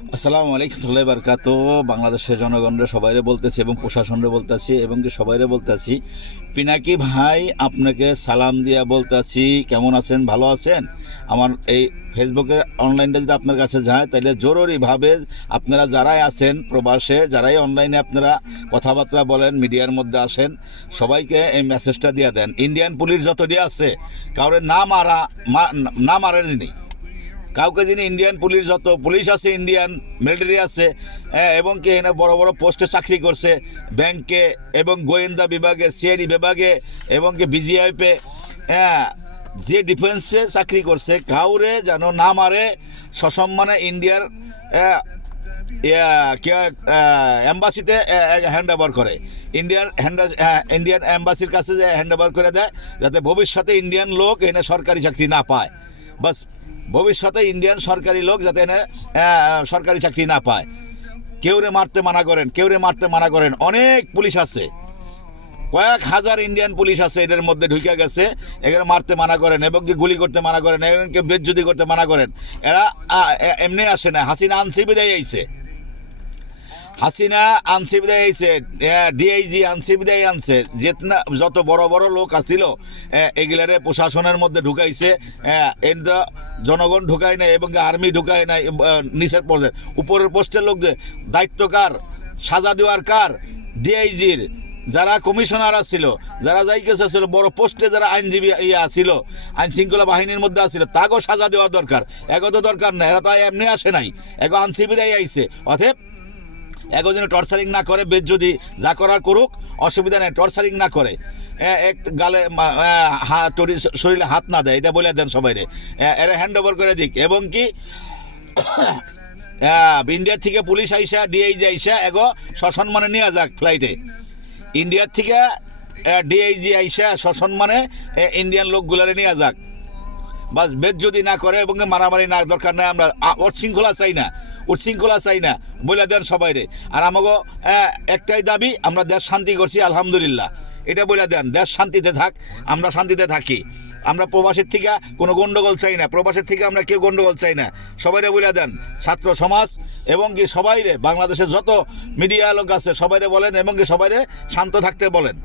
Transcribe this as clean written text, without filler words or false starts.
আসসালামু আলাইকুম রহমতুল্লাহি বারকাত। বাংলাদেশের জনগণরা সবাইরে বলতেছি এবং প্রশাসনরে বলতেছি এবং কি সবাইরে বলতেছি, পিনাকি ভাই আপনাকে সালাম দিয়া বলতেছি, কেমন আছেন, ভালো আছেন? আমার এই ফেসবুকে অনলাইনটা যদি আপনার কাছে যায় তাহলে জরুরিভাবে আপনারা যারাই আছেন প্রবাসে, যারাই অনলাইনে আপনারা কথাবার্তা বলেন, মিডিয়ার মধ্যে আসেন, সবাইকে এই মেসেজটা দিয়ে দেন। ইন্ডিয়ান পুলিশ যতটি আছে কাউরে না মারার জিনিস, কাউকে যিনি ইন্ডিয়ান পুলিশ, যত পুলিশ আছে, ইন্ডিয়ান মিলিটারি আছে, এবং কি এখানে বড় বড় পোস্টে চাকরি করছে, ব্যাংকে এবং গোয়েন্দা বিভাগে, সিআইডি বিভাগে এবং কি বিজিএফে, যে ডিফেন্সে চাকরি করছে, কাউরে যেন না মারে, সসম্মানে ইন্ডিয়ার এম্বাসিতে হ্যান্ড ওভার করে, ইন্ডিয়ান এম্বাসির কাছে যে হ্যান্ড ওভার করে দেয়, যাতে ভবিষ্যতে ইন্ডিয়ান লোক এনে সরকারি চাকরি না পায়। বাস, ভবিষ্যতে ইন্ডিয়ান সরকারি লোক যাতে এনে সরকারি চাকরি না পায়। কেউরে মারতে মানা করেন। অনেক পুলিশ আছে, কয়েক হাজার ইন্ডিয়ান পুলিশ আছে, এদের মধ্যে ঢুকে গেছে, এখানে মারতে মানা করেন এবং কি গুলি করতে মানা করেন, এখানকে বেজ্জতি করতে মানা করেন। এরা এমনি আসে না, হাসিনা আনসিবিদায় আইছে, ডিআইজি আনসিবিদায় আনছে, যত বড় বড় লোক আছিল এগুলারে প্রশাসনের মধ্যে ঢুকাইছে। এটা জনগণ ঢুকায় নাই এবং আর্মি ঢুকায় নাই, নিচের পর্যায়ে উপরের পোস্টের লোকদের দায়িত্ব কার, সাজা দেওয়ার কার? ডিআইজির। যারা কমিশনার ছিল, যারা যাই কিছু ছিল, বড় পোস্টে যারা আইনজীবী ছিল, আইন শৃঙ্খলা বাহিনীর মধ্যে আছিল, তাকেও সাজা দেওয়া দরকার। এগো তো দরকার না, এরা তো এমনি আসে নাই, এগো আনসিবিদায় আইছে। অতএব এগো যেন টর্চারিং না করে, যদি যা করার করুক, অসুবিধা নেই, টর্চারিং না করে, এক গালে শরীরে হাত না দেয়, এটা বলে দেন সবাইরে, এরা হ্যান্ড ওভার করে দিক। এবং কি ইন্ডিয়ার থেকে পুলিশ আইসা, ডিআইজি আইসা এগো সসম্মানে নিয়ে যাক ফ্লাইটে। ইন্ডিয়ার থেকে ডিআইজি আইসা সসম্মানে ইন্ডিয়ান লোকগুলারে নিয়ে যাক। বাস, বেজ্জতি না করে এবং মারামারি না, দরকার নাই। আমরা উচ্ছৃঙ্খলা চাই না বলে দেন সবাইরে। আর আমাকে একটাই দাবি, আমরা দেশ শান্তি করছি আলহামদুলিল্লাহ, এটা বলে দেন, দেশ শান্তিতে থাক, আমরা শান্তিতে থাকি। আমরা প্রবাসের থেকে কোনো গন্ডগোল চাই না, প্রবাসের থেকে আমরা কেউ গন্ডগোল চাই না, সবাইরে বলে দেন। ছাত্র সমাজ এবং কি সবাইরে, বাংলাদেশের যত মিডিয়া লোক আছে সবাইরে বলেন এবং কি সবাইরে শান্ত থাকতে বলেন।